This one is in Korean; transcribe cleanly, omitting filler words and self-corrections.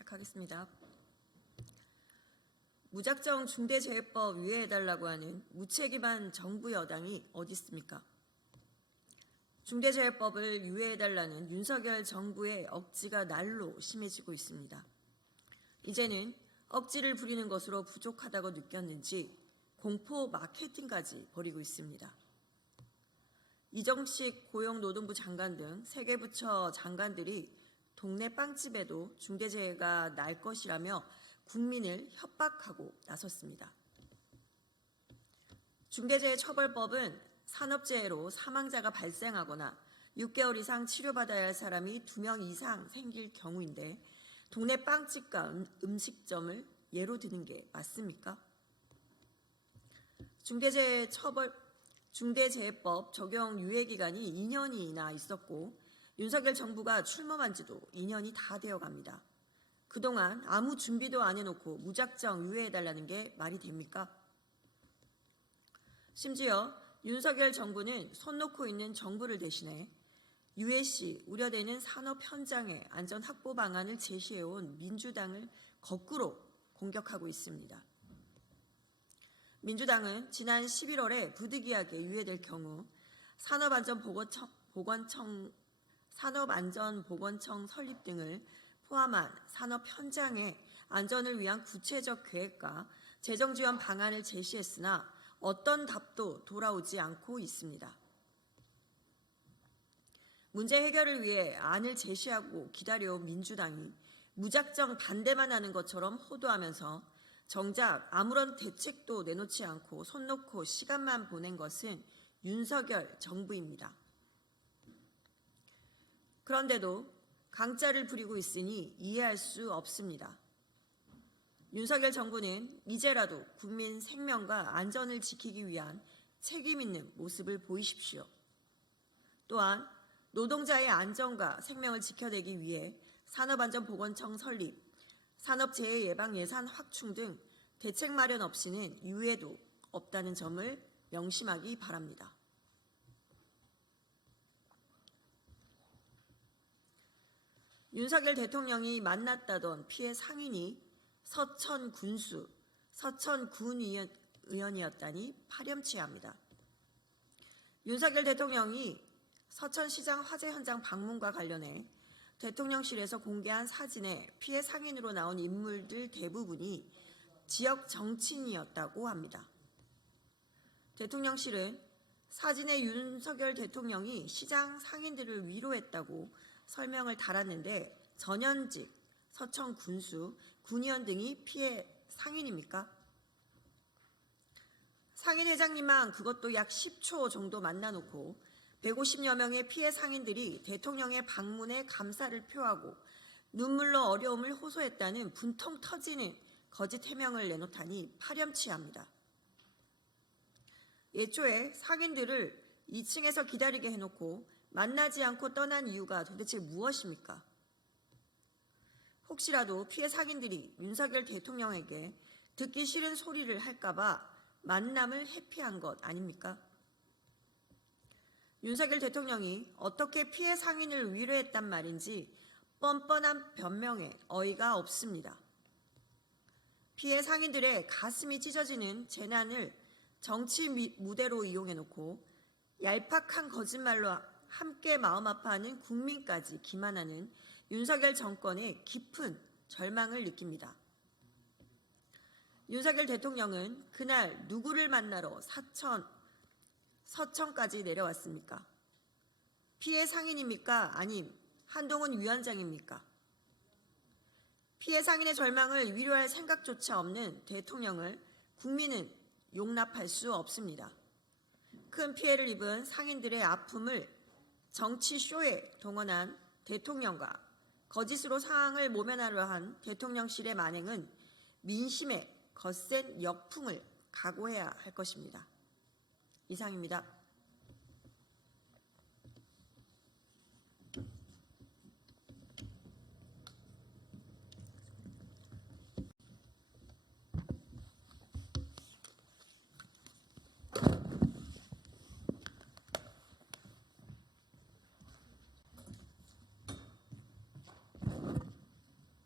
시작하겠습니다. 무작정 중대재해법 유예해달라고 하는 무책임한 정부 여당이 어디 있습니까? 중대재해법을 유예해달라는 윤석열 정부의 억지가 날로 심해지고 있습니다. 이제는 억지를 부리는 것으로 부족하다고 느꼈는지 공포 마케팅까지 벌이고 있습니다. 이정식 고용노동부 장관 등 3개 부처 장관들이 동네 빵집에도 중대재해가 날 것이라며 국민을 협박하고 나섰습니다. 중대재해처벌법은 산업재해로 사망자가 발생하거나 6개월 이상 치료받아야 할 사람이 2명 이상 생길 경우인데 동네 빵집과 음식점을 예로 드는 게 맞습니까? 중대재해법 적용 유예기간이 2년이나 있었고 윤석열 정부가 출범한 지도 2년이 다 되어갑니다. 그동안 아무 준비도 안 해놓고 무작정 유예해달라는 게 말이 됩니까? 심지어 윤석열 정부는 손 놓고 있는 정부를 대신해 유해 시 우려되는 산업 현장의 안전 확보 방안을 제시해온 민주당을 거꾸로 공격하고 있습니다. 민주당은 지난 11월에 부득이하게 유예될 경우 산업안전보건청 설립 등을 포함한 산업 현장의 안전을 위한 구체적 계획과 재정 지원 방안을 제시했으나 어떤 답도 돌아오지 않고 있습니다. 문제 해결을 위해 안을 제시하고 기다려온 민주당이 무작정 반대만 하는 것처럼 호도하면서 정작 아무런 대책도 내놓지 않고 손 놓고 시간만 보낸 것은 윤석열 정부입니다. 그런데도 강짜를 부리고 있으니 이해할 수 없습니다. 윤석열 정부는 이제라도 국민 생명과 안전을 지키기 위한 책임 있는 모습을 보이십시오. 또한 노동자의 안전과 생명을 지켜내기 위해 산업안전보건청 설립, 산업재해 예방 예산 확충 등 대책 마련 없이는 유예도 없다는 점을 명심하기 바랍니다. 윤석열 대통령이 만났다던 피해 상인이 서천 군수, 서천 군의원이었다니 파렴치합니다. 윤석열 대통령이 서천시장 화재 현장 방문과 관련해 대통령실에서 공개한 사진에 피해 상인으로 나온 인물들 대부분이 지역 정치인이었다고 합니다. 대통령실은 사진에 윤석열 대통령이 시장 상인들을 위로했다고 설명을 달았는데 전현직, 서천 군수, 군의원 등이 피해 상인입니까? 상인 회장님만 그것도 약 10초 정도 만나놓고 150여 명의 피해 상인들이 대통령의 방문에 감사를 표하고 눈물로 어려움을 호소했다는 분통 터지는 거짓 해명을 내놓다니 파렴치합니다. 예초에 상인들을 2층에서 기다리게 해놓고 만나지 않고 떠난 이유가 도대체 무엇입니까? 혹시라도 피해 상인들이 윤석열 대통령에게 듣기 싫은 소리를 할까봐 만남을 회피한 것 아닙니까? 윤석열 대통령이 어떻게 피해 상인을 위로했단 말인지 뻔뻔한 변명에 어이가 없습니다. 피해 상인들의 가슴이 찢어지는 재난을 정치 무대로 이용해놓고 얄팍한 거짓말로 함께 마음 아파하는 국민까지 기만하는 윤석열 정권의 깊은 절망을 느낍니다. 윤석열 대통령은 그날 누구를 만나러 서천까지 내려왔습니까? 피해 상인입니까? 아님 한동훈 위원장입니까? 피해 상인의 절망을 위로할 생각조차 없는 대통령을 국민은 용납할 수 없습니다. 큰 피해를 입은 상인들의 아픔을 정치쇼에 동원한 대통령과 거짓으로 상황을 모면하려 한 대통령실의 만행은 민심의 거센 역풍을 각오해야 할 것입니다. 이상입니다.